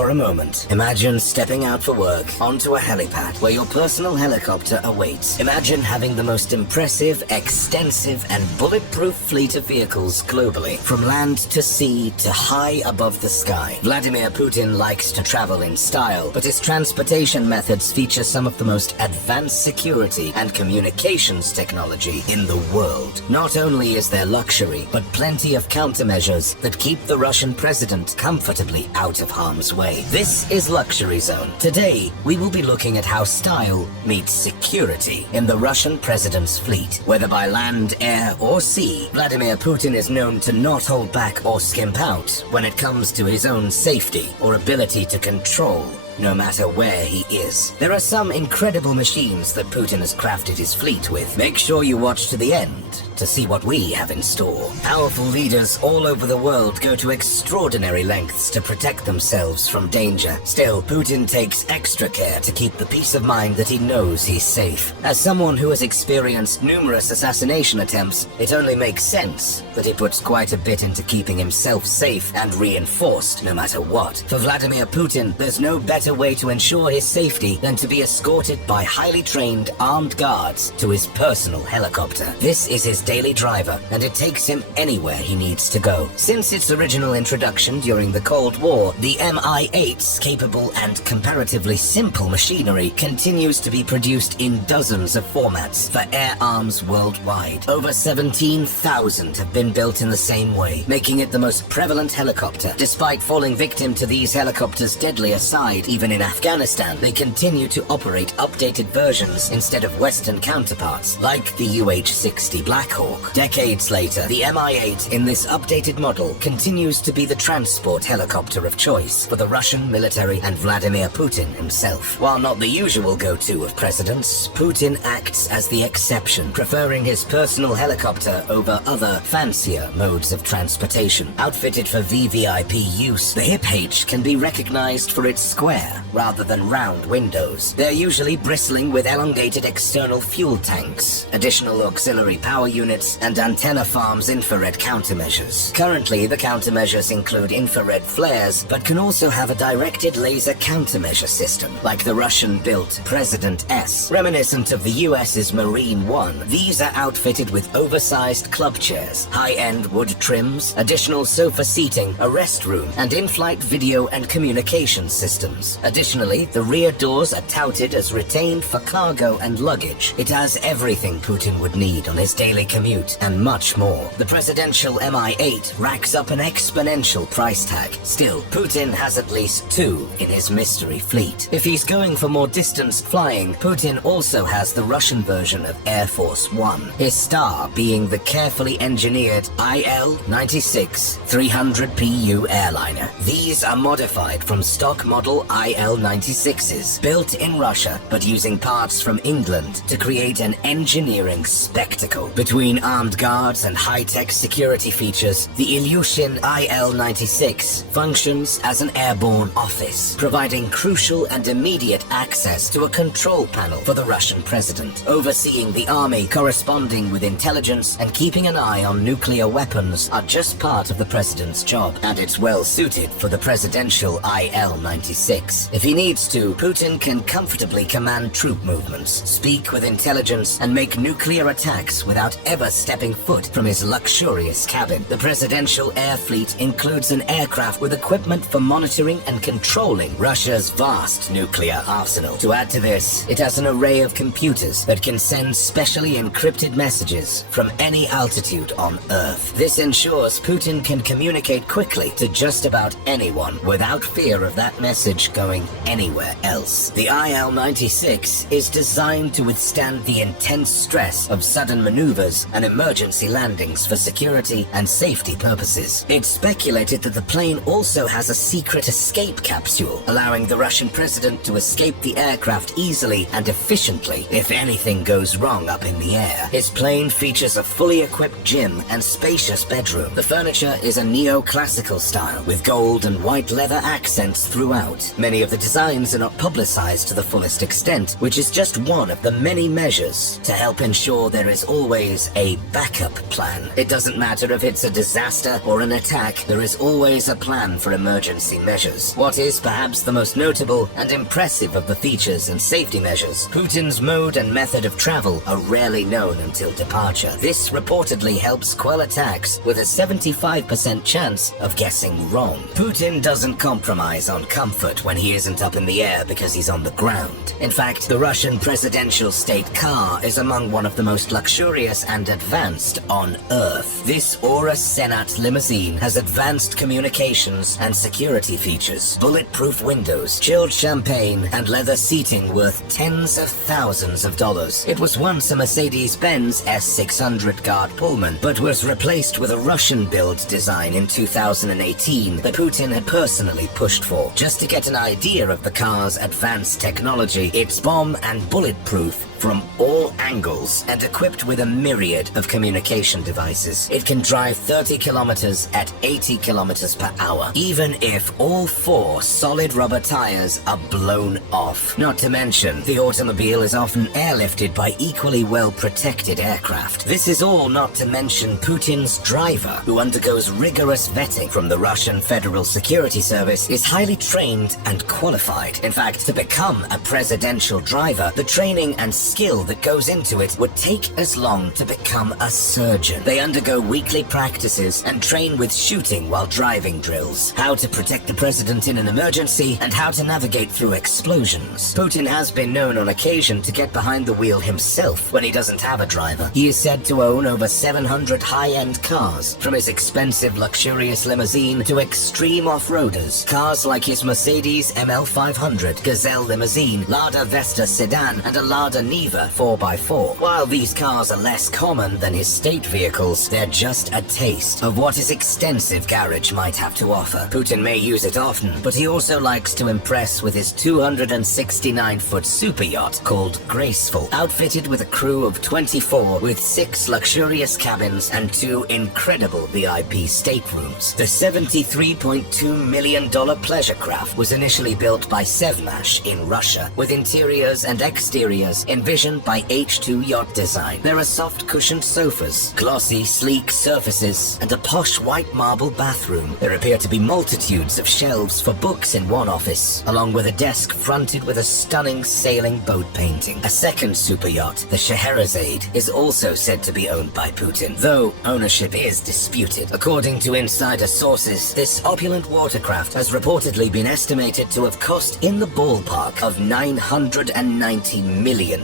For a moment, imagine stepping out for work onto a helipad where your personal helicopter awaits. Imagine having the most impressive, extensive, and bulletproof fleet of vehicles globally, from land to sea to high above the sky. Vladimir Putin likes to travel in style, but his transportation methods feature some of the most advanced security and communications technology in the world. Not only is there luxury, but plenty of countermeasures that keep the Russian president comfortably out of harm's way. This is Luxury Zone. Today, we will be looking at how style meets security in the Russian president's fleet. Whether by land, air, or sea, Vladimir Putin is known to not hold back or skimp out when it comes to his own safety or ability to control, no matter where he is. There are some incredible machines that Putin has crafted his fleet with. Make sure you watch to the end to see what we have in store. Powerful leaders all over the world go to extraordinary lengths to protect themselves from danger. Still, Putin takes extra care to keep the peace of mind that he knows he's safe. As someone who has experienced numerous assassination attempts, it only makes sense that he puts quite a bit into keeping himself safe and reinforced no matter what. For Vladimir Putin, there's no better way to ensure his safety than to be escorted by highly trained armed guards to his personal helicopter. This is his daily driver, and it takes him anywhere he needs to go. Since its original introduction during the Cold War, the Mi-8's capable and comparatively simple machinery continues to be produced in dozens of formats for air arms worldwide. Over 17,000 have been built in the same way, making it the most prevalent helicopter. Despite falling victim to these helicopters' deadlier side, even in Afghanistan, they continue to operate updated versions instead of Western counterparts, like the UH-60 Black Hawk. Decades later, the Mi-8 in this updated model continues to be the transport helicopter of choice for the Russian military and Vladimir Putin himself. While not the usual go-to of presidents, Putin acts as the exception, preferring his personal helicopter over other, fancier modes of transportation. Outfitted for VVIP use, the hip H can be recognized for its square rather than round windows. They're usually bristling with elongated external fuel tanks, additional auxiliary power units, and antenna farms infrared countermeasures. Currently, the countermeasures include infrared flares, but can also have a directed laser countermeasure system, like the Russian-built President S. Reminiscent of the US's Marine One, these are outfitted with oversized club chairs, high-end wood trims, additional sofa seating, a restroom, and in-flight video and communication systems. Additionally, the rear doors are touted as retained for cargo and luggage. It has everything Putin would need on his daily commute, and much more. The presidential Mi-8 racks up an exponential price tag. Still, Putin has at least two in his mystery fleet. If he's going for more distance flying, Putin also has the Russian version of Air Force One, his star being the carefully engineered IL-96 300PU airliner. These are modified from stock model IL-96s, built in Russia, but using parts from England to create an engineering spectacle. Between armed guards and high-tech security features, the Ilyushin IL-96 functions as an airborne office, providing crucial and immediate access to a control panel for the Russian president. Overseeing the army, corresponding with intelligence, and keeping an eye on nuclear weapons are just part of the president's job, and it's well suited for the presidential IL-96. If he needs to, Putin can comfortably command troop movements, speak with intelligence, and make nuclear attacks without ever stepping foot from his luxurious cabin. The presidential air fleet includes an aircraft with equipment for monitoring and controlling Russia's vast nuclear arsenal. To add to this, it has an array of computers that can send specially encrypted messages from any altitude on Earth. This ensures Putin can communicate quickly to just about anyone without fear of that message going anywhere else. The IL-96 is designed to withstand the intense stress of sudden maneuvers and emergency landings for security and safety purposes. It's speculated that the plane also has a secret escape capsule, allowing the Russian president to escape the aircraft easily and efficiently if anything goes wrong up in the air. His plane features a fully equipped gym and spacious bedroom. The furniture is a neoclassical style with gold and white leather accents throughout. Many of the designs are not publicized to the fullest extent, which is just one of the many measures to help ensure there is always has a backup plan. It doesn't matter if it's a disaster or an attack, there is always a plan for emergency measures. What is perhaps the most notable and impressive of the features and safety measures, Putin's mode and method of travel are rarely known until departure. This reportedly helps quell attacks with a 75% chance of guessing wrong. Putin doesn't compromise on comfort when he isn't up in the air because he's on the ground. In fact, the Russian presidential state car is among one of the most luxurious and advanced on Earth. This Aura Senat limousine has advanced communications and security features, bulletproof windows, chilled champagne, and leather seating worth tens of thousands of dollars. It was once a Mercedes-Benz S600 Guard Pullman, but was replaced with a Russian-built design in 2018 that Putin had personally pushed for. Just to get an idea of the car's advanced technology, it's bomb and bulletproof from all angles and equipped with a myriad of communication devices. It can drive 30 kilometers at 80 kilometers per hour, even if all 4 solid rubber tires are blown off. Not to mention, the automobile is often airlifted by equally well-protected aircraft. This is all not to mention Putin's driver, who undergoes rigorous vetting from the Russian Federal Security Service, is highly trained and qualified. In fact, to become a presidential driver, the training and skill that goes into it would take as long to become a surgeon. They undergo weekly practices and train with shooting while driving drills, how to protect the president in an emergency, and how to navigate through explosions. Putin has been known on occasion to get behind the wheel himself when he doesn't have a driver. He is said to own over 700 high-end cars, from his expensive luxurious limousine to extreme off-roaders. Cars like his Mercedes ML500, Gazelle limousine, Lada Vesta sedan, and a Lada Niva 4x4. While these cars are less common than his state vehicles, they're just a taste of what his extensive garage might have to offer. Putin may use it often, but he also likes to impress with his 269-foot super yacht called Graceful, outfitted with a crew of 24 with 6 luxurious cabins and 2 incredible VIP staterooms. The $73.2 million pleasure craft was initially built by Sevmash in Russia, with interiors and exteriors envisioned by H2 Yacht Design. There are soft cushioned sofas, glossy, sleek surfaces, and a posh white marble bathroom. There appear to be multitudes of shelves for books in one office, along with a desk fronted with a stunning sailing boat painting. A second super yacht, the Scheherazade, is also said to be owned by Putin, though ownership is disputed. According to insider sources, this opulent watercraft has reportedly been estimated to have cost in the ballpark of $990 million.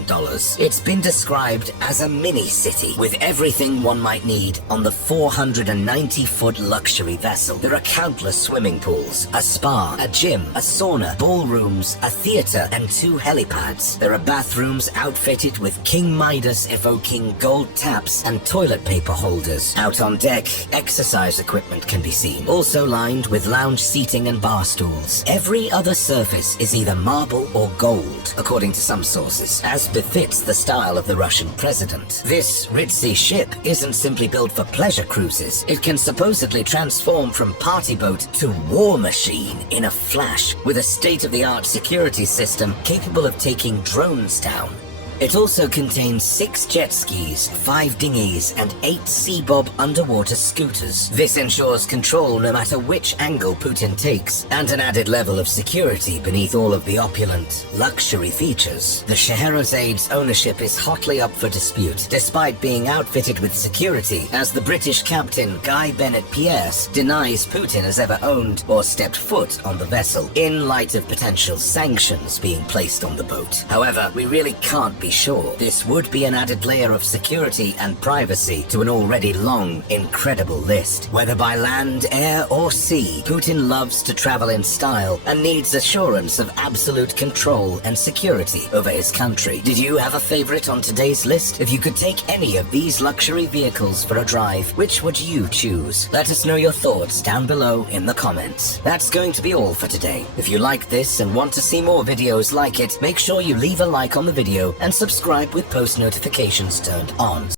It's been described as a mini-city, with everything one might need on the 490-foot luxury vessel. There are countless swimming pools, a spa, a gym, a sauna, ballrooms, a theater, and 2 helipads. There are bathrooms outfitted with King Midas evoking gold taps and toilet paper holders. Out on deck, exercise equipment can be seen, also lined with lounge seating and bar stools. Every other surface is either marble or gold, according to some sources, as befits the style of the Russian president. This ritzy ship isn't simply built for pleasure cruises. It can supposedly transform from party boat to war machine in a flash, with a state-of-the-art security system capable of taking drones down. It also contains 6 jet skis, 5 dinghies, and 8 Sea-Bob underwater scooters. This ensures control no matter which angle Putin takes, and an added level of security beneath all of the opulent luxury features. The Scheherazade's ownership is hotly up for dispute, despite being outfitted with security, as the British captain Guy Bennett Pierce denies Putin has ever owned or stepped foot on the vessel, in light of potential sanctions being placed on the boat. However, we really can't be sure. This would be an added layer of security and privacy to an already long, incredible list. Whether by land, air, or sea, Putin loves to travel in style and needs assurance of absolute control and security over his country. Did you have a favorite on today's list? If you could take any of these luxury vehicles for a drive, which would you choose? Let us know your thoughts down below in the comments. That's going to be all for today. If you like this and want to see more videos like it, make sure you leave a like on the video and subscribe with post notifications turned on.